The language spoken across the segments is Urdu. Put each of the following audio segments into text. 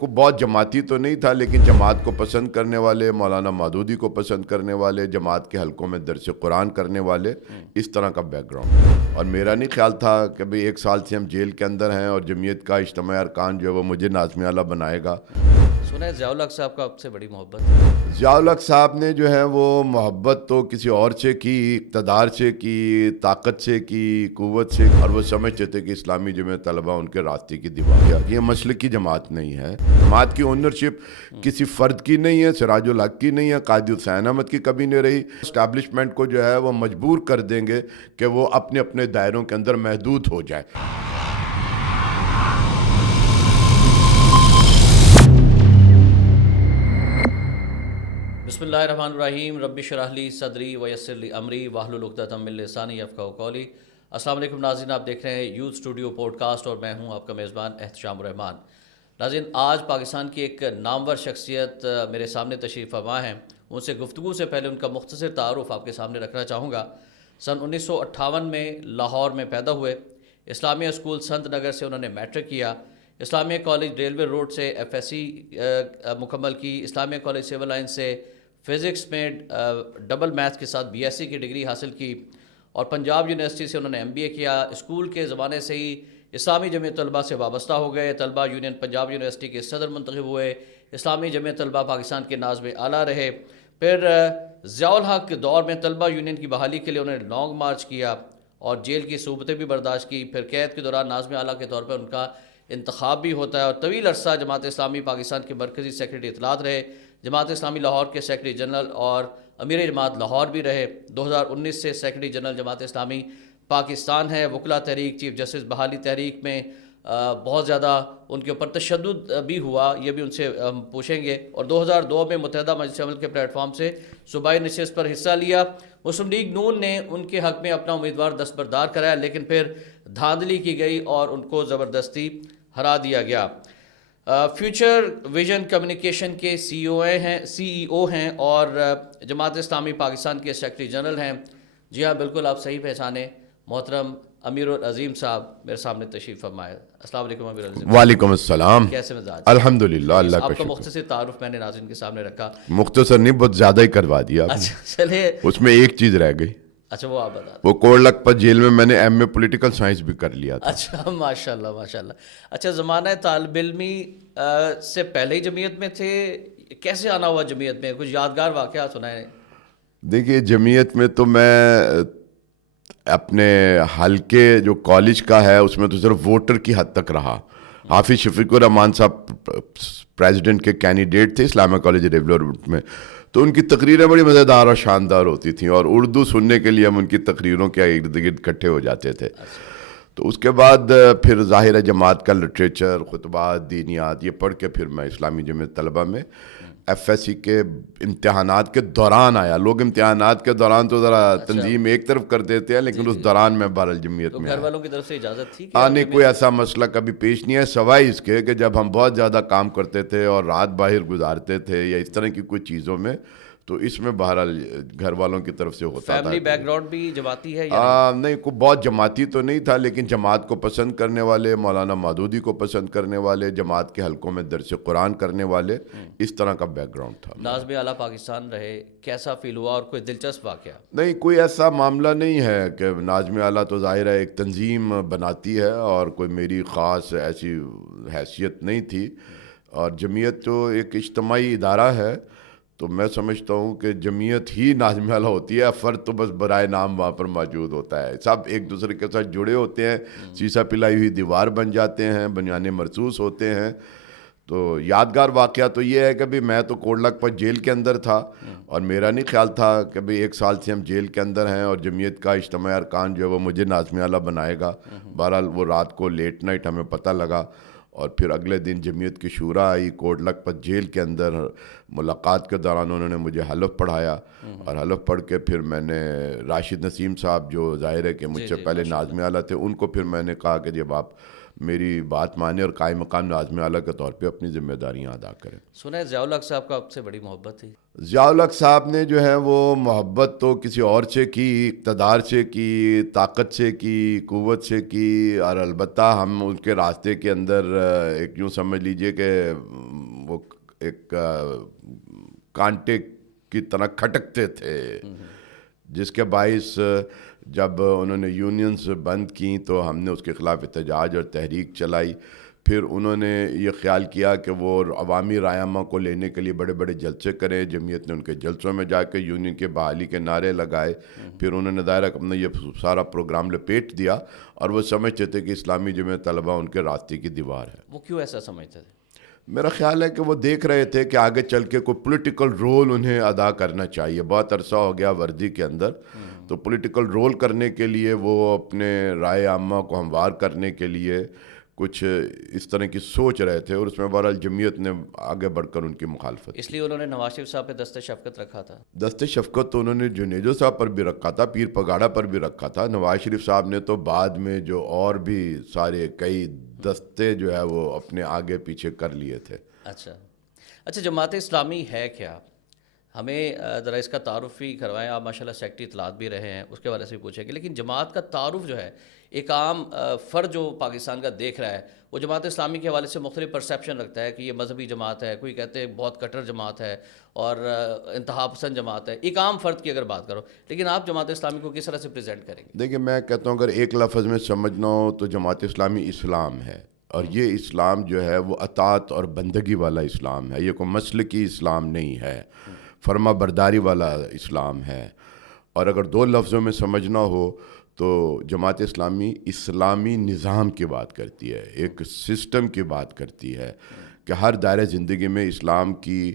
کوئی بہت جماعتی تو نہیں تھا، لیکن جماعت کو پسند کرنے والے، مولانا مودودی کو پسند کرنے والے، جماعت کے حلقوں میں درس قرآن کرنے والے، اس طرح کا بیک گراؤنڈ. اور میرا نہیں خیال تھا کہ بھئی 1 سال سے ہم جیل کے اندر ہیں اور جمعیت کا اجتماع ارکان جو ہے وہ مجھے ناظم اعلیٰ بنائے گا. سنا ہے ضیاء الحق صاحب کا آپ سے بڑی محبت ہے. ضیاء الحق صاحب نے جو ہے وہ محبت تو کسی اور سے کی، اقتدار سے کی، طاقت سے کی، قوت سے، اور وہ سمجھتے تھے کہ اسلامی جمعیت طلبہ ان کے راستے کی دیوار ہے. یہ مسلک کی جماعت نہیں ہے. جماعت کی اونرشپ کسی فرد کی نہیں ہے، سراج الحق کی نہیں ہے، قائد حسین احمد کی کبھی نہیں رہی. اسٹیبلشمنٹ کو جو ہے وہ مجبور کر دیں گے کہ وہ اپنے اپنے دائروں کے اندر محدود ہو جائے. بسم اللہ الرحمن الرحیم. رب اشرح لی صدری ویسر لی امری واحلل عقدۃ من لسانی یفقہوا قولی. السلام علیکم ناظرین، آپ دیکھ رہے ہیں یوتھ اسٹوڈیو پوڈ کاسٹ اور میں ہوں آپ کا میزبان احتشام الرحمان. ناظرین، آج پاکستان کی ایک نامور شخصیت میرے سامنے تشریف فرما ہیں. ان سے گفتگو سے پہلے ان کا مختصر تعارف آپ کے سامنے رکھنا چاہوں گا. سن 1958 میں لاہور میں پیدا ہوئے. اسلامیہ اسکول سنت نگر سے انہوں نے میٹرک کیا. اسلامیہ کالج ریلوے روڈ سے ایف ایس سی مکمل کی. اسلامیہ کالج سول لائنس سے فزکس میں ڈبل میتھ کے ساتھ بی ایس سی کی ڈگری حاصل کی اور پنجاب یونیورسٹی سے انہوں نے ایم بی اے کیا. اسکول کے زمانے سے ہی اسلامی جمعیت طلبہ سے وابستہ ہو گئے. طلبہ یونین پنجاب یونیورسٹی کے صدر منتخب ہوئے. اسلامی جمعیت طلبہ پاکستان کے ناظم اعلیٰ رہے. پھر ضیاء الحق کے دور میں طلبہ یونین کی بحالی کے لیے انہوں نے لانگ مارچ کیا اور جیل کی صعوبتیں بھی برداشت کی. پھر قید کے دوران ناظم اعلیٰ کے طور پر ان کا انتخاب بھی ہوتا ہے اور طویل عرصہ جماعت اسلامی پاکستان کے مرکزی سیکرٹری اطلاعات رہے. جماعت اسلامی لاہور کے سیکرٹری جنرل اور امیر جماعت لاہور بھی رہے. 2019 سے سیکرٹری جنرل جماعت اسلامی پاکستان ہے. وکلا تحریک، چیف جسٹس بحالی تحریک میں بہت زیادہ ان کے اوپر تشدد بھی ہوا، یہ بھی ان سے پوچھیں گے. اور 2002 میں متحدہ مجلس عمل کے پلیٹ فارم سے صوبائی نشست پر حصہ لیا. مسلم لیگ نون نے ان کے حق میں اپنا امیدوار دستبردار کرایا، لیکن پھر دھاندلی کی گئی اور ان کو زبردستی ہرا دیا گیا. فیوچر ویژن کمیونیکیشن کے سی ای او ہیں اور جماعت اسلامی پاکستان کے سیکرٹری جنرل ہیں. جی ہاں، بالکل آپ صحیح پہچانے. محترم امیر العظیم صاحب میرے سامنے تشریف فرمائے. السلام علیکم امیر العظیم. وعلیکم السلام. کیسے مزاج؟ الحمدللہ، اللہ کا آپ کا شکر. مختصر تعارف میں نے ناظرین کے سامنے رکھا. مختصر نہیں، بہت زیادہ ہی کروا دیا آپ نے. اچھا چلے. اس میں ایک چیز رہ گئی. اچھا وہ آپ بتا دیں. وہ کوڑ لکھپت جیل میں نے ایم اے پولیٹیکل سائنس بھی کر لیا تھا. اچھا ماشاء اللہ ماشاء اللہ. اچھا، زمانہ طالب علمی سے پہلے ہی جمعیت میں تھے؟ کیسے آنا ہوا جمعیت میں؟ کچھ یادگار واقعات سنائیں. دیکھیے، جمعیت میں تو میں اپنے حلقے جو کالج کا ہے اس میں تو صرف ووٹر کی حد تک رہا. حافظ شفیق الرحمان صاحب پریزیڈنٹ کے کینڈیڈیٹ تھے اسلامیہ کالج ریگولر روٹ میں، تو ان کی تقریریں بڑی مزیدار اور شاندار ہوتی تھیں اور اردو سننے کے لیے ہم ان کی تقریروں کے ارد گرد اکٹھے ہو جاتے تھے. تو اس کے بعد پھر ظاہر جماعت کا لٹریچر، خطبات، دینیات یہ پڑھ کے پھر میں اسلامی جمعیت طلبہ میں ایف ایس سی کے امتحانات کے دوران آیا. لوگ امتحانات کے دوران تو ذرا تنظیم ایک طرف کر دیتے ہیں، لیکن اس دوران میں بہرحال جمعیت میں گھر والوں کی طرف سے اجازت تھی؟ آنے کوئی ایسا مسئلہ کبھی پیش نہیں ہے، سوائے اس کے کہ جب ہم بہت زیادہ کام کرتے تھے اور رات باہر گزارتے تھے یا اس طرح کی کوئی چیزوں میں، تو اس میں بہرحال گھر والوں کی طرف سے ہوتا تھا. فیملی بیک گراؤنڈ بھی جماعتی ہے؟ نہیں، کوئی بہت جماعتی تو نہیں تھا، لیکن جماعت کو پسند کرنے والے، مولانا مودودی کو پسند کرنے والے، جماعت کے حلقوں میں درس قرآن کرنے والے، اس طرح کا بیک گراؤنڈ تھا. ناظم اعلیٰ پاکستان رہے، کیسا فیل ہوا اور کوئی دلچسپ واقعہ؟ نہیں، کوئی ایسا معاملہ نہیں ہے کہ ناظم اعلیٰ تو ظاہر ہے ایک تنظیم بناتی ہے اور کوئی میری خاص ایسی حیثیت نہیں تھی. اور جمعیت تو ایک اجتماعی ادارہ ہے، تو میں سمجھتا ہوں کہ جمعیت ہی ناظم اعلیٰ ہوتی ہے. فرد تو بس برائے نام وہاں پر موجود ہوتا ہے. سب ایک دوسرے کے ساتھ جڑے ہوتے ہیں، سیسا پلائی ہوئی دیوار بن جاتے ہیں، بنیانے مرصوص ہوتے ہیں. تو یادگار واقعہ تو یہ ہے کہ بھی میں تو کوڑ لکھپت جیل کے اندر تھا اور میرا نہیں خیال تھا کہ بھی 1 سال سے ہم جیل کے اندر ہیں اور جمعیت کا اجتماع ارکان جو ہے وہ مجھے ناظم اعلیٰ بنائے گا. بہرحال وہ رات کو لیٹ نائٹ ہمیں پتہ لگا اور پھر اگلے دن جمعیت کی شورا آئی کوڑ لکھپت جیل کے اندر. ملاقات کے دوران انہوں نے مجھے حلف پڑھایا اور حلف پڑھ کے پھر میں نے راشد نسیم صاحب جو ظاہر ہے کہ مجھ سے پہلے ناظم اعلیٰ تھے، ان کو پھر میں نے کہا کہ جب آپ میری بات مانیں اور قائم مقام ناظم اعلیٰ کے طور پہ اپنی ذمہ داریاں ادا کریں. سنا ہے ضیاء الحق صاحب کا آپ سے بڑی محبت تھی. ضیاء الحق صاحب نے جو ہے وہ محبت تو کسی اور سے کی، اقتدار سے کی، طاقت سے کی، قوت سے کی، اور البتہ ہم ان کے راستے کے اندر ایک یوں سمجھ لیجئے کہ وہ ایک کانٹے کی طرح کھٹکتے تھے، جس کے باعث جب انہوں نے یونینز بند کیں تو ہم نے اس کے خلاف احتجاج اور تحریک چلائی. پھر انہوں نے یہ خیال کیا کہ وہ عوامی رائے کو لینے کے لیے بڑے بڑے جلسے کریں. جمعیت نے ان کے جلسوں میں جا کے یونین کے بحالی کے نعرے لگائے. پھر انہوں نے ظاہر اپنا یہ سارا پروگرام لپیٹ دیا اور وہ سمجھتے تھے کہ اسلامی جمعیت طلبہ ان کے راستے کی دیوار ہے. وہ کیوں ایسا سمجھتے تھے؟ میرا خیال ہے کہ وہ دیکھ رہے تھے کہ آگے چل کے کوئی پولیٹیکل رول انہیں ادا کرنا چاہیے. بہت عرصہ ہو گیا وردی کے اندر، تو پولیٹیکل رول کرنے کے لیے وہ اپنے رائے عامہ کو ہموار کرنے کے لیے کچھ اس طرح کی سوچ رہے تھے، اور اس میں بہرحال جمعیت نے آگے بڑھ کر ان کی مخالفت. اس لیے انہوں نے نواز شریف صاحب پہ دست شفقت رکھا تھا. دست شفقت تو انہوں نے جنیجو صاحب پر بھی رکھا تھا، پیر پگاڑا پر بھی رکھا تھا. نواز شریف صاحب نے تو بعد میں جو اور بھی سارے کئی دستے جو ہے وہ اپنے آگے پیچھے کر لیے تھے. اچھا جماعت اسلامی ہے کیا؟ ہمیں ذرا اس کا تعارف ہی کروائیں. آپ ماشاءاللہ سیکٹری اطلاعات بھی رہے ہیں، اس کے بارے سے بھی پوچھیں گے، لیکن جماعت کا تعارف جو ہے ایک عام فرد جو پاکستان کا دیکھ رہا ہے وہ جماعت اسلامی کے حوالے سے مختلف پرسیپشن رکھتا ہے کہ یہ مذہبی جماعت ہے، کوئی کہتے ہیں بہت کٹر جماعت ہے اور انتہا پسند جماعت ہے. ایک عام فرد کی اگر بات کرو، لیکن آپ جماعت اسلامی کو کس طرح سے پریزنٹ کریں گے؟ دیکھیں، میں کہتا ہوں اگر ایک لفظ میں سمجھنا ہو تو جماعت اسلامی اسلام ہے، اور یہ اسلام جو ہے وہ اطاعت اور بندگی والا اسلام ہے. یہ کوئی مسلکی اسلام نہیں ہے، فرما برداری والا اسلام ہے. اور اگر دو لفظوں میں سمجھنا ہو تو جماعت اسلامی اسلامی نظام کی بات کرتی ہے، ایک سسٹم کی بات کرتی ہے کہ ہر دائرہ زندگی میں اسلام کی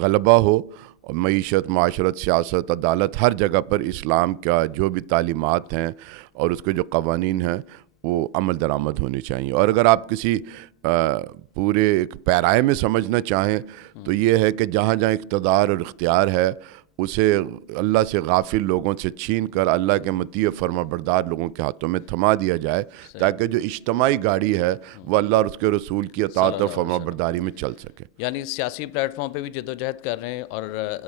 غلبہ ہو، اور معیشت، معاشرت، سیاست، عدالت، ہر جگہ پر اسلام کا جو بھی تعلیمات ہیں اور اس کے جو قوانین ہیں وہ عمل درآمد ہونی چاہیے. اور اگر آپ کسی پورے ایک پیرائے میں سمجھنا چاہیں تو یہ ہے کہ جہاں جہاں اقتدار اور اختیار ہے اسے اللہ سے غافل لوگوں سے چھین کر اللہ کے مطیع فرما بردار لوگوں کے ہاتھوں میں تھما دیا جائے، تاکہ جو اجتماعی گاڑی ہے وہ اللہ اور اس کے رسول کی اطاعت اور فرما برداری میں چل سکے. یعنی سیاسی پلیٹ فارم پہ بھی جدوجہد کر رہے ہیں اور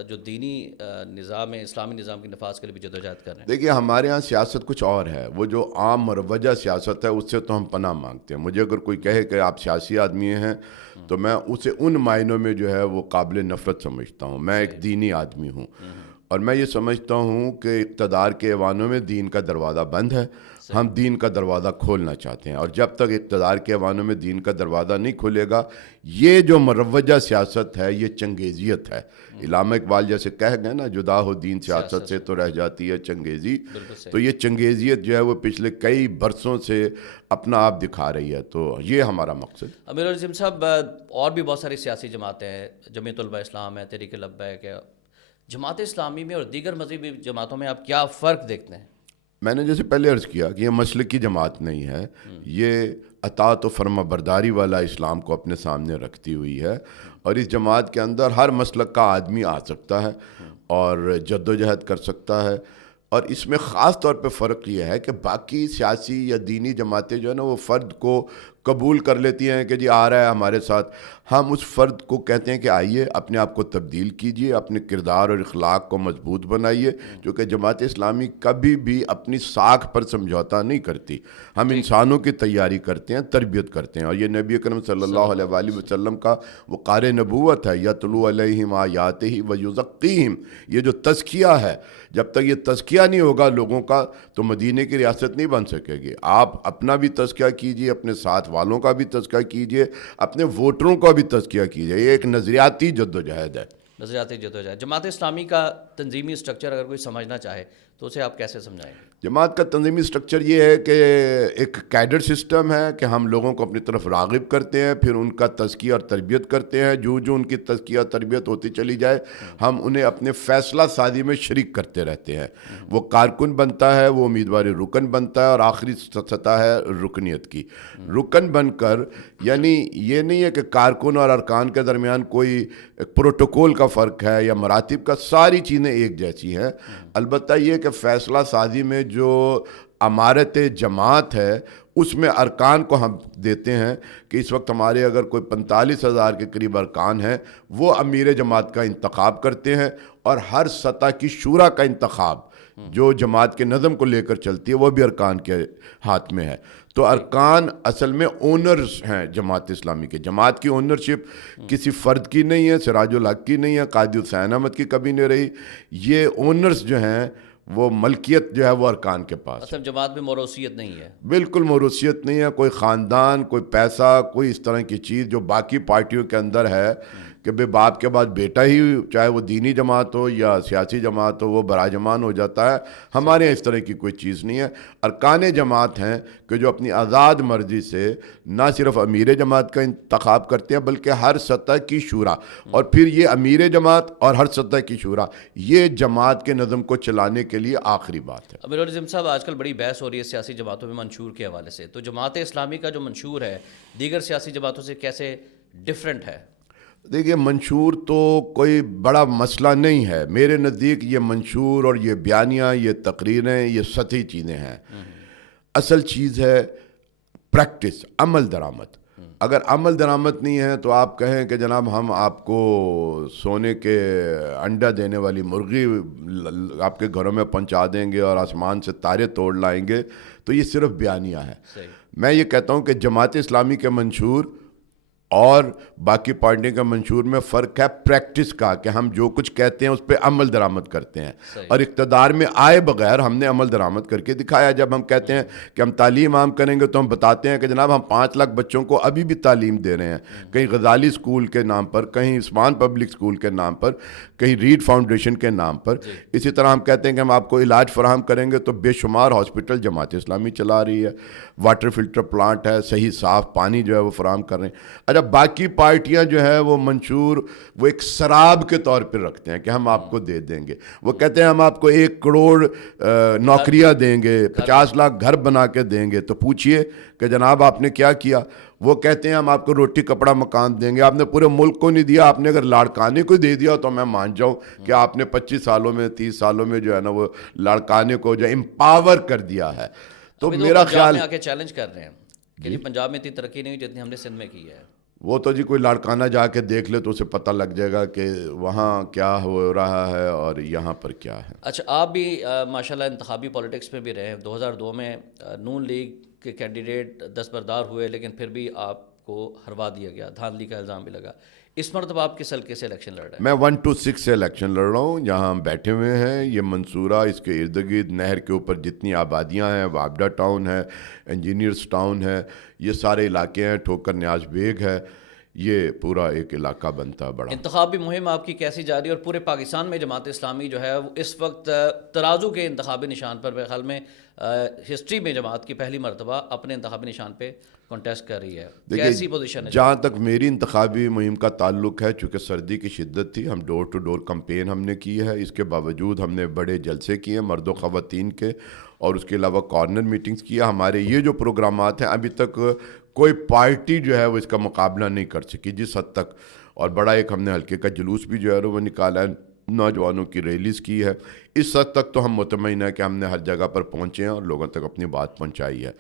جو دینی نظام ہے، اسلامی نظام کے نفاذ کے لیے بھی جدوجہد کر رہے ہیں. دیکھیے، ہمارے ہاں سیاست کچھ اور ہے. وہ جو عام مروجہ سیاست ہے اس سے تو ہم پناہ مانگتے ہیں. مجھے اگر کوئی کہے کہ آپ سیاسی آدمی ہیں تو میں اسے ان معنوں میں جو ہے وہ قابل نفرت سمجھتا ہوں. میں ایک دینی آدمی ہوں، اور میں یہ سمجھتا ہوں کہ اقتدار کے ایوانوں میں دین کا دروازہ بند ہے. ہم دین کا دروازہ کھولنا چاہتے ہیں، اور جب تک اقتدار کے ایوانوں میں دین کا دروازہ نہیں کھولے گا، یہ جو مروجہ سیاست ہے یہ چنگیزیت ہے. علامہ اقبال جیسے کہہ گئے نا، جدا ہو دین سیاست سے تو رہ جاتی ہے چنگیزی. تو یہ چنگیزیت جو ہے وہ پچھلے کئی برسوں سے اپنا آپ دکھا رہی ہے. تو یہ ہمارا مقصد. امیر العظیم صاحب، اور بھی بہت ساری سیاسی جماعتیں ہیں، جمعیت علماء اسلام ہے، تحریک لبیک ہے. جماعت اسلامی میں اور دیگر مذہبی جماعتوں میں آپ کیا فرق دیکھتے ہیں؟ میں نے جیسے پہلے عرض کیا کہ یہ مسلکی جماعت نہیں ہے، یہ اطاعت و فرما برداری والا اسلام کو اپنے سامنے رکھتی ہوئی ہے. اور اس جماعت کے اندر ہر مسلک کا آدمی آ سکتا ہے اور جد و جہد کر سکتا ہے. اور اس میں خاص طور پہ فرق یہ ہے کہ باقی سیاسی یا دینی جماعتیں جو ہے نا وہ فرد کو قبول کر لیتی ہیں کہ جی آ رہا ہے ہمارے ساتھ. ہم اس فرد کو کہتے ہیں کہ آئیے، اپنے آپ کو تبدیل کیجئے، اپنے کردار اور اخلاق کو مضبوط بنائیے. کیونکہ جماعت اسلامی کبھی بھی اپنی ساکھ پر سمجھوتا نہیں کرتی. ہم انسانوں کی تیاری کرتے ہیں، تربیت کرتے ہیں. اور یہ نبی اکرم صلی اللہ علیہ وآلہ وسلم کا وہ قار نبوت ہے، یتلو علیہم آیاتہ ویزکیہم. یہ جو تزکیہ ہے، جب تک یہ تزکیہ نہیں ہوگا لوگوں کا تو مدینے کی ریاست نہیں بن سکے گی. آپ اپنا بھی تزکیہ کیجئے، اپنے ساتھ والوں کا بھی تزکیہ کیجئے، اپنے ووٹروں کا بھی تزکیہ کیجئے. یہ ایک نظریاتی جدوجہد ہے. نظریاتی جدوجہد. جماعت اسلامی کا تنظیمی اسٹرکچر اگر کوئی سمجھنا چاہے تو اسے آپ کیسے سمجھائیں گے؟ جماعت کا تنظیمی اسٹرکچر یہ ہے کہ ایک کیڈر سسٹم ہے کہ ہم لوگوں کو اپنی طرف راغب کرتے ہیں، پھر ان کا تزکیہ اور تربیت کرتے ہیں. جو ان کی تزکیہ اور تربیت ہوتی چلی جائے ہم انہیں اپنے فیصلہ سازی میں شریک کرتے رہتے ہیں. وہ کارکن بنتا ہے، وہ امیدوار رکن بنتا ہے، اور آخری سطح ہے رکنیت کی. رکن بن کر یعنی یہ نہیں ہے کہ کارکن اور ارکان کے درمیان کوئی پروٹوکول کا فرق ہے یا مراتب کا، ساری چیزیں ایک جیسی ہیں. البتہ یہ کہ فیصلہ سازی میں جو امارت جماعت ہے اس میں ارکان کو ہم دیتے ہیں کہ اس وقت ہمارے اگر کوئی 45,000 کے قریب ارکان ہیں، وہ امیر جماعت کا انتخاب کرتے ہیں، اور ہر سطح کی شورا کا انتخاب جو جماعت کے نظم کو لے کر چلتی ہے وہ بھی ارکان کے ہاتھ میں ہے. تو ارکان اصل میں اونرز ہیں جماعت اسلامی کے. جماعت کی اونرشپ کسی فرد کی نہیں ہے, سراج الحق کی نہیں ہے, قاضی حسین احمد کی کبھی نہیں رہی. یہ اونرز جو ہیں وہ ملکیت جو ہے وہ ارکان کے پاس. اصل جماعت میں موروثیت نہیں ہے, بالکل موروثیت نہیں ہے, کوئی خاندان, کوئی پیسہ, کوئی اس طرح کی چیز جو باقی پارٹیوں کے اندر ہے کہ بے باپ کے بعد بیٹا ہی, چاہے وہ دینی جماعت ہو یا سیاسی جماعت ہو, وہ براجمان ہو جاتا ہے. ہمارے یہاں اس طرح کی کوئی چیز نہیں ہے. ارکان جماعت ہیں کہ جو اپنی آزاد مرضی سے نہ صرف امیر جماعت کا انتخاب کرتے ہیں بلکہ ہر سطح کی شورا, اور پھر یہ امیر جماعت اور ہر سطح کی شورا یہ جماعت کے نظم کو چلانے کے لیے آخری بات ہے. امیر العظیم صاحب, آج کل بڑی بحث ہو رہی ہے سیاسی جماعتوں میں منشور کے حوالے سے, تو جماعت اسلامی کا جو منشور ہے دیگر سیاسی جماعتوں سے کیسے ڈیفرنٹ ہے؟ دیکھیے, منشور تو کوئی بڑا مسئلہ نہیں ہے. میرے نزدیک یہ منشور اور یہ بیانیاں, یہ تقریریں, یہ سطحی چیزیں ہیں. اصل چیز ہے پریکٹس, عمل درآمد. اگر عمل درآمد نہیں ہے تو آپ کہیں کہ جناب ہم آپ کو سونے کے انڈا دینے والی مرغی آپ کے گھروں میں پہنچا دیں گے اور آسمان سے تارے توڑ لائیں گے, تو یہ صرف بیانیہ ہے. میں یہ کہتا ہوں کہ جماعت اسلامی کے منشور اور باقی پارٹی کا منشور میں فرق ہے پریکٹس کا, کہ ہم جو کچھ کہتے ہیں اس پہ عمل درآمد کرتے ہیں. اور اقتدار میں آئے بغیر ہم نے عمل درآمد کر کے دکھایا. جب ہم کہتے ہیں کہ ہم تعلیم عام کریں گے تو ہم بتاتے ہیں کہ جناب ہم 5 لاکھ بچوں کو ابھی بھی تعلیم دے رہے ہیں, کہیں غزالی اسکول کے نام پر, کہیں عثمان پبلک اسکول کے نام پر, کہیں ریڈ فاؤنڈیشن کے نام پر. اسی طرح ہم کہتے ہیں کہ ہم آپ کو علاج فراہم کریں گے, تو بے شمار ہاسپٹل جماعت اسلامی چلا رہی ہے, واٹر فلٹر پلانٹ ہے, صحیح صاف پانی جو ہے وہ فراہم کر رہے ہیں. اچھا, باقی پارٹیاں جو ہے وہ منشور وہ ایک سراب کے طور پر رکھتے ہیں کہ ہم آپ کو دے دیں گے. وہ کہتے ہیں ہم آپ کو 1 کروڑ نوکریاں دیں گے, 50 لاکھ گھر بنا کے دیں گے. تو پوچھئے کہ جناب آپ نے کیا کیا؟ وہ کہتے ہیں ہم آپ کو روٹی کپڑا مکان دیں گے. آپ نے پورے ملک کو نہیں دیا, آپ نے اگر لاڑکانے کو دے دیا تو میں مان جاؤں کہ آپ نے 25 سالوں میں 30 سالوں میں جو ہے نا وہ لاڑکانے کو جو امپاور کر دیا ہے. تو میرا خیال میں آ کے چیلنج کر رہے ہیں کہ جی پنجاب میں اتنی ترقی نہیں جتنی ہم نے سندھ میں کی ہے. وہ تو جی کوئی لاڑکانہ جا کے دیکھ لے تو اسے پتہ لگ جائے گا کہ وہاں کیا ہو رہا ہے اور یہاں پر کیا ہے. اچھا, آپ بھی ماشاءاللہ انتخابی پولیٹکس میں بھی رہے. 2002 میں نون لیگ کے کینڈیڈیٹ دستبردار ہوئے, لیکن پھر بھی آپ کو ہروا دیا گیا, دھاندلی کا الزام بھی لگا. اس مرتبہ آپ کس حلقے سے الیکشن لڑ رہے ہیں؟ میں 1 to 6 سے الیکشن لڑ رہا ہوں. جہاں ہم بیٹھے ہوئے ہیں یہ منصورہ, اس کے ارد گرد نہر کے اوپر جتنی آبادیاں ہیں, وابڈا ٹاؤن ہے, انجینئرز ٹاؤن ہے, یہ سارے علاقے ہیں, ٹھوکر نیاز بیگ ہے, یہ پورا ایک علاقہ بنتا ہے بڑا. انتخابی مہم آپ کی کیسی جاری ہے, اور پورے پاکستان میں جماعت اسلامی جو ہے وہ اس وقت ترازو کے انتخابی نشان پر, میرے خیال میں ہسٹری میں جماعت کی پہلی مرتبہ اپنے انتخابی نشان پہ کانٹیسٹ کر رہی ہے, کیسی پوزیشن ہے؟ جہاں تک میری انتخابی مہم کا تعلق ہے, چونکہ سردی کی شدت تھی, ہم ڈور ٹو ڈور کمپین ہم نے کی ہے. اس کے باوجود ہم نے بڑے جلسے کیے مرد و خواتین کے, اور اس کے علاوہ کارنر میٹنگز کیا. ہمارے یہ جو پروگرامات ہیں ابھی تک کوئی پارٹی جو ہے وہ اس کا مقابلہ نہیں کر سکی جس حد تک. اور بڑا ایک ہم نے حلقے کا جلوس بھی جو ہے وہ نکالا ہے, نوجوانوں کی ریلیز کی ہے. اس حد تک تو ہم مطمئن ہیں کہ ہم نے ہر جگہ پر پہنچے ہیں اور لوگوں تک اپنی بات پہنچائی ہے.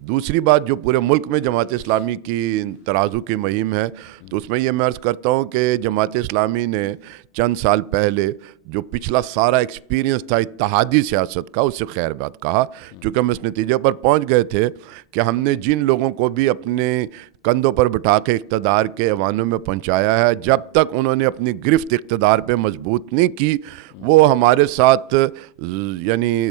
دوسری بات, جو پورے ملک میں جماعت اسلامی کی ترازو کی مہم ہے, تو اس میں یہ میں عرض کرتا ہوں کہ جماعت اسلامی نے چند سال پہلے جو پچھلا سارا ایکسپیرینس تھا اتحادی سیاست کا, اس سے خیر بات کہا, چونکہ ہم اس نتیجے پر پہنچ گئے تھے کہ ہم نے جن لوگوں کو بھی اپنے کندھوں پر بٹھا کے اقتدار کے ایوانوں میں پہنچایا ہے, جب تک انہوں نے اپنی گرفت اقتدار پہ مضبوط نہیں کی, وہ ہمارے ساتھ یعنی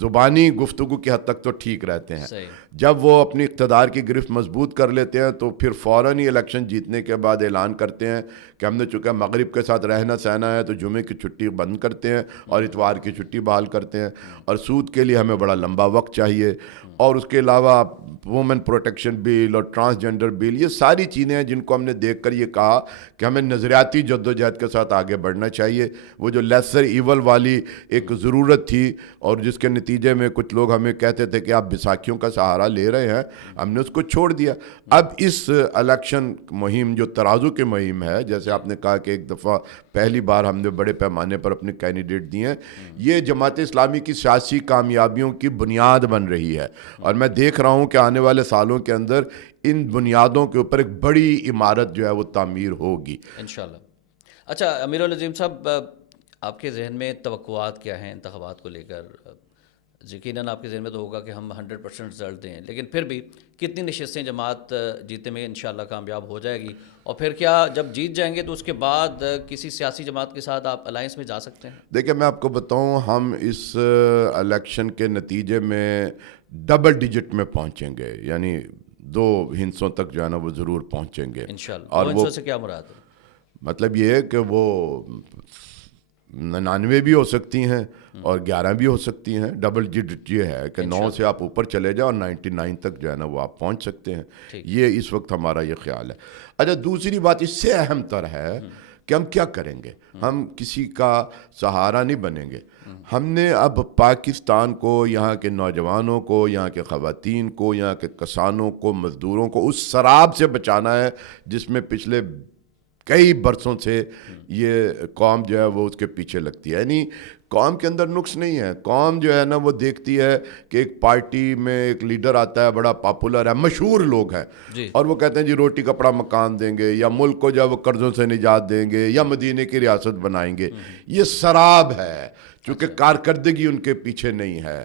زبانی گفتگو کی حد تک تو ٹھیک رہتے ہیں. جب وہ اپنی اقتدار کی گرفت مضبوط کر لیتے ہیں تو پھر فوراً ہی الیکشن جیتنے کے بعد اعلان کرتے ہیں کہ ہم نے چونکہ مغرب کے ساتھ رہنا سہنا ہے تو جمعے کی چھٹی بند کرتے ہیں اور اتوار کی چھٹی بحال کرتے ہیں, اور سود کے لیے ہمیں بڑا لمبا وقت چاہیے. اور اس کے علاوہ وومن پروٹیکشن بل اور ٹرانسجنڈر بل, یہ ساری چیزیں ہیں جن کو ہم نے دیکھ کر یہ کہا کہ ہمیں نظریاتی جدوجہد کے ساتھ آگے بڑھنا چاہیے. وہ جو لیسر ایول والی ایک ضرورت تھی اور جس کے نتیجے میں کچھ لوگ ہمیں کہتے تھے کہ آپ بیساکھیوں کا سہارا لے رہے ہیں, ہم نے اس کو چھوڑ دیا. اب اس الیکشن مہم جو ترازو کی مہم ہے, جیسے آپ نے کہا کہ ایک دفعہ پہلی بار ہم نے بڑے پیمانے پر اپنے کینڈیڈیٹ دیے ہیں, یہ جماعت اسلامی کی سیاسی کامیابیوں کی بنیاد بن رہی ہے. اور میں دیکھ رہا ہوں کہ آنے والے سالوں کے اندر ان بنیادوں کے اوپر ایک بڑی عمارت جو ہے وہ تعمیر ہوگی انشاءاللہ. اچھا امیر العظیم صاحب, آپ کے ذہن میں توقعات کیا ہیں انتخابات کو لے کر؟ یقیناً آپ کے ذہن میں تو ہوگا کہ ہم 100% رزلٹ دیں، لیکن پھر بھی کتنی نشستیں جماعت جیتنے میں انشاءاللہ کامیاب ہو جائے گی؟ اور پھر کیا جب جیت جائیں گے تو اس کے بعد کسی سیاسی جماعت کے ساتھ آپ الائنس میں جا سکتے ہیں؟ دیکھیں میں آپ کو بتاؤں، ہم اس الیکشن کے نتیجے میں ڈبل ڈیجٹ میں پہنچیں گے، یعنی 2 ہندسوں تک جو ہے نا وہ ضرور پہنچیں گے. انشاءاللہ. اور 2 وہ ہندسوں سے کیا مراد ہے؟ مطلب یہ ہے کہ وہ 99 بھی ہو سکتی ہیں اور 11 بھی ہو سکتی ہیں. ڈبل ڈیجٹ یہ ہے کہ 9 سے آپ اوپر چلے جائیں اور 99 تک جو ہے نا وہ آپ پہنچ سکتے ہیں. یہ اس وقت ہمارا یہ خیال ہے. اچھا، دوسری بات اس سے اہم تر ہے کہ ہم کیا کریں گے. ہم کسی کا سہارا نہیں بنیں گے. ہم نے اب پاکستان کو، یہاں کے نوجوانوں کو، یہاں کے خواتین کو، یہاں کے کسانوں کو، مزدوروں کو اس سراب سے بچانا ہے جس میں پچھلے کئی برسوں سے یہ قوم جو ہے وہ اس کے پیچھے لگتی ہے. یعنی قوم کے اندر نقص نہیں ہے. قوم جو ہے نا وہ دیکھتی ہے کہ ایک پارٹی میں ایک لیڈر آتا ہے، بڑا پاپولر ہے، مشہور لوگ ہیں، اور وہ کہتے ہیں جی روٹی کپڑا مکان دیں گے، یا ملک کو جو ہے وہ قرضوں سے نجات دیں گے، یا مدینے کی ریاست بنائیں گے. یہ سراب ہے، چونکہ کارکردگی ان کے پیچھے نہیں ہے.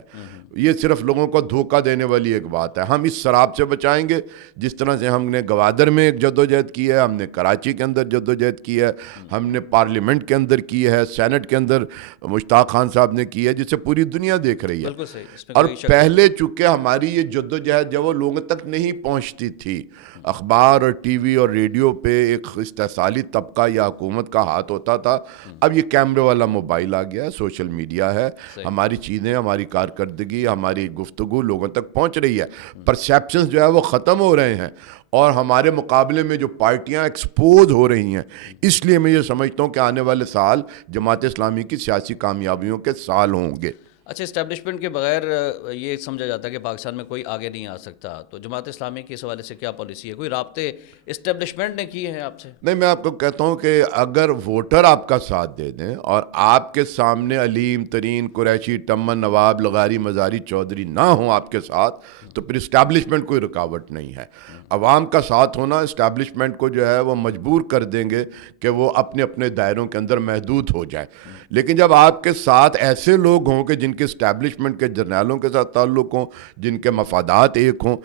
یہ صرف لوگوں کو دھوکہ دینے والی ایک بات ہے. ہم اس سراب سے بچائیں گے جس طرح سے ہم نے گوادر میں ایک جدوجہد کی ہے، ہم نے کراچی کے اندر جدوجہد کی ہے، ہم نے پارلیمنٹ کے اندر کی ہے، سینٹ کے اندر مشتاق خان صاحب نے کی ہے، جسے پوری دنیا دیکھ رہی ہے. بالکل صحیح. اور پہلے چونکہ ہماری یہ جدوجہد جب وہ لوگوں تک نہیں پہنچتی تھی، اخبار اور ٹی وی اور ریڈیو پہ ایک استحصالی طبقہ یا حکومت کا ہاتھ ہوتا تھا. اب یہ کیمرے والا موبائل آ گیا ہے، سوشل میڈیا ہے، ہماری چیزیں، ہماری کارکردگی، ہماری گفتگو لوگوں تک پہنچ رہی ہے. پرسیپشنز جو ہے وہ ختم ہو رہے ہیں اور ہمارے مقابلے میں جو پارٹیاں ایکسپوز ہو رہی ہیں. اس لیے میں یہ سمجھتا ہوں کہ آنے والے سال جماعت اسلامی کی سیاسی کامیابیوں کے سال ہوں گے. اچھا، اسٹیبلشمنٹ کے بغیر یہ سمجھا جاتا ہے کہ پاکستان میں کوئی آگے نہیں آ سکتا، تو جماعت اسلامی کی اس حوالے سے کیا پالیسی ہے؟ کوئی رابطے اسٹیبلشمنٹ نے کیے ہیں آپ سے؟ نہیں، میں آپ کو کہتا ہوں کہ اگر ووٹر آپ کا ساتھ دے دیں اور آپ کے سامنے علیم ترین قریشی، ٹمن، نواب، لغاری، مزاری، چودھری نہ ہوں آپ کے ساتھ، تو پھر اسٹیبلشمنٹ کوئی رکاوٹ نہیں ہے. عوام کا ساتھ ہونا اسٹیبلشمنٹ کو جو ہے وہ مجبور کر دیں گے کہ وہ اپنے اپنے دائروں کے اندر محدود ہو جائے. لیکن جب آپ کے ساتھ ایسے لوگ ہوں کہ جن کے اسٹیبلشمنٹ کے جرنیلوں کے ساتھ تعلق ہوں، جن کے مفادات ایک ہوں،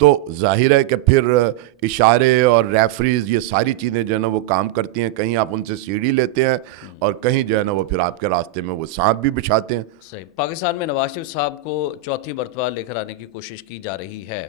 تو ظاہر ہے کہ پھر اشارے اور ریفریز، یہ ساری چیزیں جو ہے نا وہ کام کرتی ہیں. کہیں آپ ان سے سیڑھی لیتے ہیں اور کہیں جو ہے نا وہ پھر آپ کے راستے میں وہ سانپ بھی بچھاتے ہیں. صحیح. پاکستان میں نواز شریف صاحب کو چوتھی مرتبہ لے کر آنے کی کوشش کی جا رہی ہے،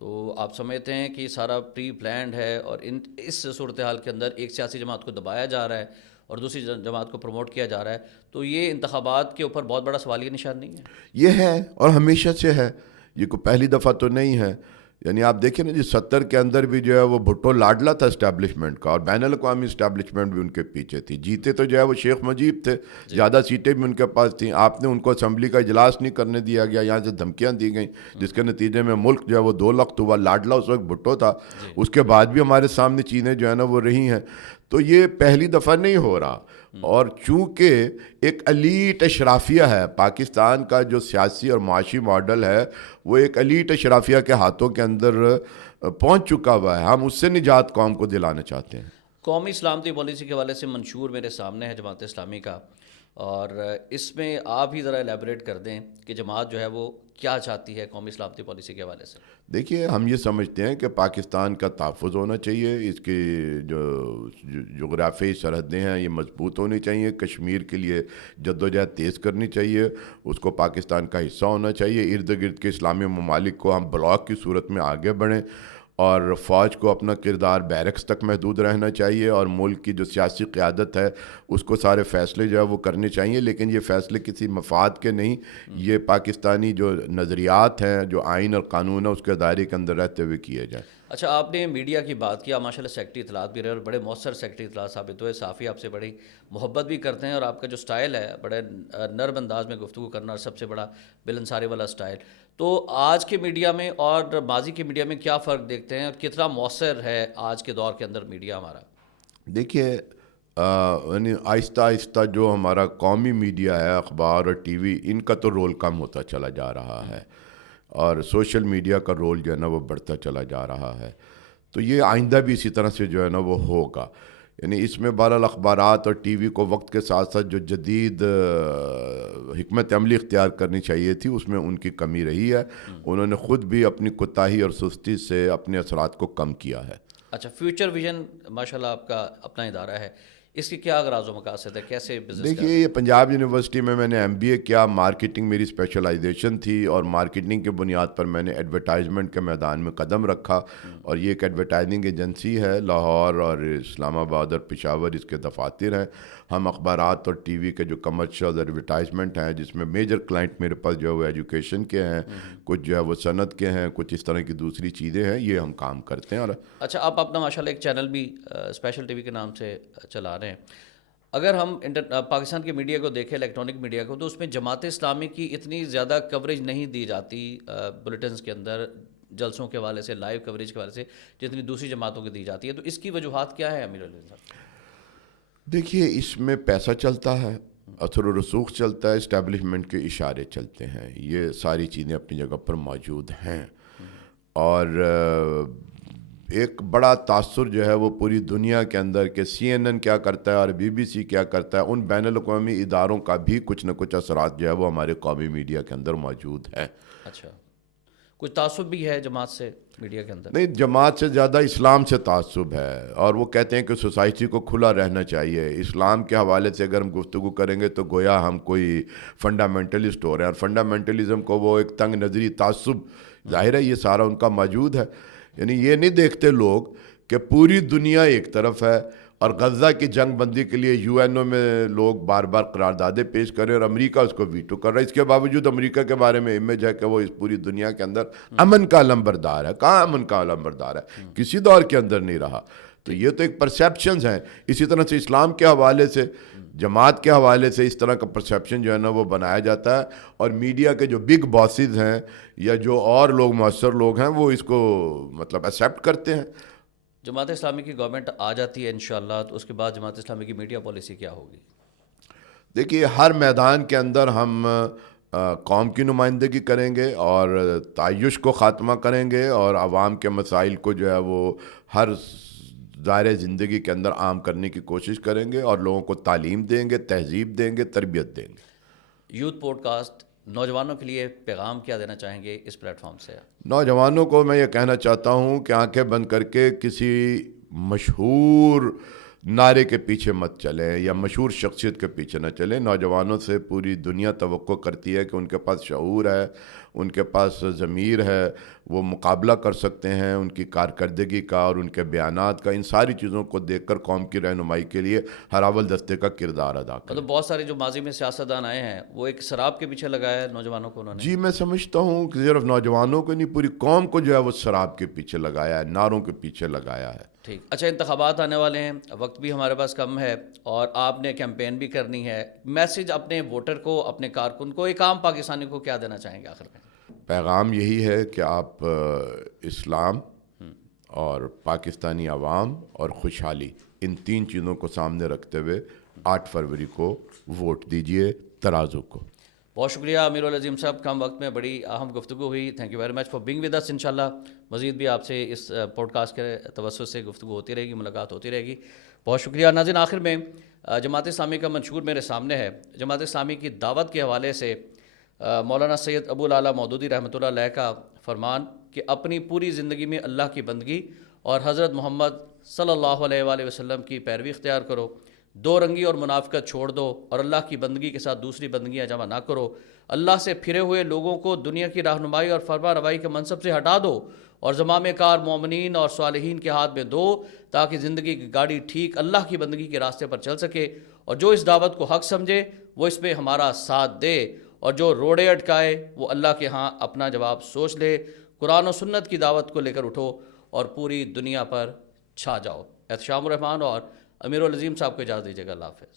تو آپ سمجھتے ہیں کہ یہ سارا پری پلانڈ ہے اور اس صورتحال کے اندر ایک سیاسی جماعت کو دبایا جا رہا ہے اور دوسری جماعت کو پروموٹ کیا جا رہا ہے، تو یہ انتخابات کے اوپر بہت بڑا سوالیہ نشان نہیں ہے؟ یہ ہے اور ہمیشہ سے ہے، یہ کوئی پہلی دفعہ تو نہیں ہے. یعنی آپ دیکھیں نا جی 70 کے اندر بھی جو ہے وہ بھٹو لاڈلا تھا اسٹیبلشمنٹ کا، اور بین الاقوامی اسٹیبلشمنٹ بھی ان کے پیچھے تھی. جیتے تو جو ہے وہ شیخ مجیب تھے، زیادہ سیٹیں بھی ان کے پاس تھیں. آپ نے ان کو اسمبلی کا اجلاس نہیں کرنے دیا گیا، یہاں سے دھمکیاں دی گئیں جس کے نتیجے میں ملک جو ہے وہ 2 لخت ہوا. لاڈلا اس وقت بھٹو تھا. اس کے بعد بھی ہمارے سامنے چیزیں جو ہے نا وہ رہی ہیں. تو یہ پہلی دفعہ نہیں ہو رہا. اور چونکہ ایک ایلیٹ اشرافیہ ہے پاکستان کا، جو سیاسی اور معاشی ماڈل ہے وہ ایک ایلیٹ اشرافیہ کے ہاتھوں کے اندر پہنچ چکا ہوا ہے. ہم اس سے نجات قوم کو دلانا چاہتے ہیں. قومی سلامتی پالیسی کے حوالے سے منشور میرے سامنے ہے جماعت اسلامی کا، اور اس میں آپ ہی ذرا ایلیبریٹ کر دیں کہ جماعت جو ہے وہ کیا چاہتی ہے قومی سلامتی پالیسی کے حوالے سے. دیکھیے، ہم یہ سمجھتے ہیں کہ پاکستان کا تحفظ ہونا چاہیے، اس کی جو جغرافیائی سرحدیں ہیں یہ مضبوط ہونی چاہیے. کشمیر کے لیے جدوجہد تیز کرنی چاہیے، اس کو پاکستان کا حصہ ہونا چاہیے. ارد گرد کے اسلامی ممالک کو ہم بلاک کی صورت میں آگے بڑھیں، اور فوج کو اپنا کردار بیرکس تک محدود رہنا چاہیے، اور ملک کی جو سیاسی قیادت ہے اس کو سارے فیصلے جو ہے وہ کرنے چاہیے. لیکن یہ فیصلے کسی مفاد کے نہیں، یہ پاکستانی جو نظریات ہیں، جو آئین اور قانون ہے اس کے دائرے کے اندر رہتے ہوئے کیے جائیں. اچھا، آپ نے میڈیا کی بات کیا، ماشاءاللہ سیکٹری اطلاعات بھی رہے اور بڑے مؤثر سیکٹری اطلاعات ثابت ہوئے. صحافی آپ سے بڑی محبت بھی کرتے ہیں اور آپ کا جو سٹائل ہے بڑے نرم انداز میں گفتگو کرنا، اور سب سے بڑا بلندساری والا سٹائل. تو آج کے میڈیا میں اور ماضی کے میڈیا میں کیا فرق دیکھتے ہیں اور کتنا مؤثر ہے آج کے دور کے اندر میڈیا ہمارا؟ دیکھیے، یعنی آہستہ آہستہ جو ہمارا قومی میڈیا ہے، اخبار اور ٹی وی، ان کا تو رول کم ہوتا چلا جا رہا ہے، اور سوشل میڈیا کا رول جو ہے نا وہ بڑھتا چلا جا رہا ہے. تو یہ آئندہ بھی اسی طرح سے جو ہے نا وہ ہوگا. یعنی اس میں بہرحال اخبارات اور ٹی وی کو وقت کے ساتھ ساتھ جو جدید حکمت عملی اختیار کرنی چاہیے تھی اس میں ان کی کمی رہی ہے. انہوں نے خود بھی اپنی کوتاہی اور سستی سے اپنے اثرات کو کم کیا ہے. اچھا، فیوچر ویژن ماشاء اللہ آپ کا اپنا ادارہ ہے، اس کی کیا اغراض و مقاصد ہے، کیسے بزنس دیکھیے یہ پنجاب یونیورسٹی میں نے ایم بی اے کیا، مارکیٹنگ میری اسپیشلائزیشن تھی اور مارکیٹنگ کے بنیاد پر میں نے ایڈورٹائزمنٹ کے میدان میں قدم رکھا. اور یہ ایک ایڈورٹائزنگ ایجنسی ہے، لاہور اور اسلام آباد اور پشاور اس کے دفاتر ہیں. ہم اخبارات اور ٹی وی کے جو کمرشل ایڈورٹائزمنٹ ہیں جس میں میجر کلائنٹ میرے پاس جو ہے وہ ایجوکیشن کے ہیں، کچھ جو ہے وہ صنعت کے ہیں، کچھ اس طرح کی دوسری چیزیں ہیں، یہ ہم کام کرتے ہیں. اور اچھا، آپ اپنا ماشاء اللہ ایک چینل بھی اسپیشل ٹی وی کے نام سے چلا رہے ہیں. اگر ہم پاکستان کے میڈیا کو دیکھیں، الیکٹرانک میڈیا کو، تو اس میں جماعت اسلامی کی اتنی زیادہ کوریج نہیں دی جاتی بلیٹنز کے اندر، جلسوں کے حوالے سے، لائیو کوریج کے حوالے سے، جتنی دوسری جماعتوں کی دی جاتی ہے. تو اس کی وجوہات کیا ہے امیر علیہ صاحب؟ دیکھیے اس میں پیسہ چلتا ہے، اثر و رسوخ چلتا ہے، اسٹیبلشمنٹ کے اشارے چلتے ہیں، یہ ساری چیزیں اپنی جگہ پر موجود ہیں. اور ایک بڑا تاثر جو ہے وہ پوری دنیا کے اندر کہ سی این این کیا کرتا ہے اور بی بی سی کیا کرتا ہے، ان بین الاقوامی اداروں کا بھی کچھ نہ کچھ اثرات جو ہے وہ ہمارے قومی میڈیا کے اندر موجود ہے. اچھا، کچھ تعصب بھی ہے جماعت سے میڈیا کے اندر؟ نہیں، جماعت سے زیادہ اسلام سے تعصب ہے، اور وہ کہتے ہیں کہ سوسائٹی کو کھلا رہنا چاہیے. اسلام کے حوالے سے اگر ہم گفتگو کریں گے تو گویا ہم کوئی فنڈامنٹلسٹ ہو رہے ہیں، اور فنڈامنٹلزم کو وہ ایک تنگ نظری تعصب، ظاہر ہے یہ سارا ان کا موجود ہے. یعنی یہ نہیں دیکھتے لوگ کہ پوری دنیا ایک طرف ہے اور غزہ کی جنگ بندی کے لیے یو این او میں لوگ بار بار قراردادیں پیش کریں اور امریکہ اس کو ویٹو کر رہا ہے. اس کے باوجود امریکہ کے بارے میں امیج ہے کہ وہ اس پوری دنیا کے اندر امن کا علمبردار ہے. کہاں امن کا علمبردار ہے؟ کسی دور کے اندر نہیں رہا. تو یہ تو ایک پرسیپشنز ہیں. اسی طرح سے اسلام کے حوالے سے، جماعت کے حوالے سے اس طرح کا پرسیپشن جو ہے نا وہ بنایا جاتا ہے، اور میڈیا کے جو بگ باسز ہیں یا جو اور لوگ مؤثر لوگ ہیں وہ اس کو مطلب ایکسیپٹ کرتے ہیں. جماعت اسلامی کی گورنمنٹ آ جاتی ہے انشاءاللہ، تو اس کے بعد جماعت اسلامی کی میڈیا پالیسی کیا ہوگی؟ دیکھیے ہر میدان کے اندر ہم قوم کی نمائندگی کریں گے اور تعیش کو خاتمہ کریں گے، اور عوام کے مسائل کو جو ہے وہ ہر دائرۂ زندگی کے اندر عام کرنے کی کوشش کریں گے، اور لوگوں کو تعلیم دیں گے، تہذیب دیں گے، تربیت دیں گے. یوتھ پوڈ کاسٹ نوجوانوں کے لیے پیغام کیا دینا چاہیں گے اس پلیٹ فارم سے؟ نوجوانوں کو میں یہ کہنا چاہتا ہوں کہ آنکھیں بند کر کے کسی مشہور نعرے کے پیچھے مت چلیں یا مشہور شخصیت کے پیچھے نہ چلیں. نوجوانوں سے پوری دنیا توقع کرتی ہے کہ ان کے پاس شعور ہے، ان کے پاس ضمیر ہے، وہ مقابلہ کر سکتے ہیں ان کی کارکردگی کا اور ان کے بیانات کا. ان ساری چیزوں کو دیکھ کر قوم کی رہنمائی کے لیے ہر اول دستے کا کردار ادا کریں. مطلب بہت سارے جو ماضی میں سیاستدان آئے ہیں وہ ایک شراب کے پیچھے لگایا ہے نوجوانوں کو انہوں نے. جی میں سمجھتا ہوں کہ صرف نوجوانوں کو نہیں، پوری قوم کو جو ہے وہ شراب کے پیچھے لگایا ہے، نعروں کے پیچھے لگایا ہے. ٹھیک. اچھا، انتخابات آنے والے ہیں، وقت بھی ہمارے پاس کم ہے اور آپ نے کیمپین بھی کرنی ہے. میسج اپنے ووٹر کو، اپنے کارکن کو، ایک عام پاکستانی کو کیا دینا چاہیں گے آخر میں؟ پیغام یہی ہے کہ آپ اسلام اور پاکستانی عوام اور خوشحالی، ان تین چیزوں کو سامنے رکھتے ہوئے 8 فروری کو ووٹ دیجئے ترازو کو. بہت شکریہ امیر العظیم صاحب، کم وقت میں بڑی اہم گفتگو ہوئی. Thank you very much for being with us. انشاءاللہ مزید بھی آپ سے اس پوڈ کاسٹ کے توسط سے گفتگو ہوتی رہے گی، ملاقات ہوتی رہے گی. بہت شکریہ. ناظرین، آخر میں جماعت اسلامی کا منشور میرے سامنے ہے. جماعت اسلامی کی دعوت کے حوالے سے مولانا سید ابو العلا مودودی رحمۃ اللہ علیہ کا فرمان کہ اپنی پوری زندگی میں اللہ کی بندگی اور حضرت محمد صلی اللہ علیہ وآلہ وسلم کی پیروی اختیار کرو، دو رنگی اور منافقت چھوڑ دو، اور اللہ کی بندگی کے ساتھ دوسری بندگیاں جمع نہ کرو. اللہ سے پھرے ہوئے لوگوں کو دنیا کی رہنمائی اور فرما روائی کے منصب سے ہٹا دو اور زمام کار مومنین اور صالحین کے ہاتھ میں دو، تاکہ زندگی کی گاڑی ٹھیک اللہ کی بندگی کے راستے پر چل سکے. اور جو اس دعوت کو حق سمجھے وہ اس میں ہمارا ساتھ دے، اور جو روڑے اٹکائے وہ اللہ کے ہاں اپنا جواب سوچ لے. قرآن و سنت کی دعوت کو لے کر اٹھو اور پوری دنیا پر چھا جاؤ. احتشام الرحمان اور امیر العظیم صاحب کو اجازت دیجیے گا. اللہ حافظ.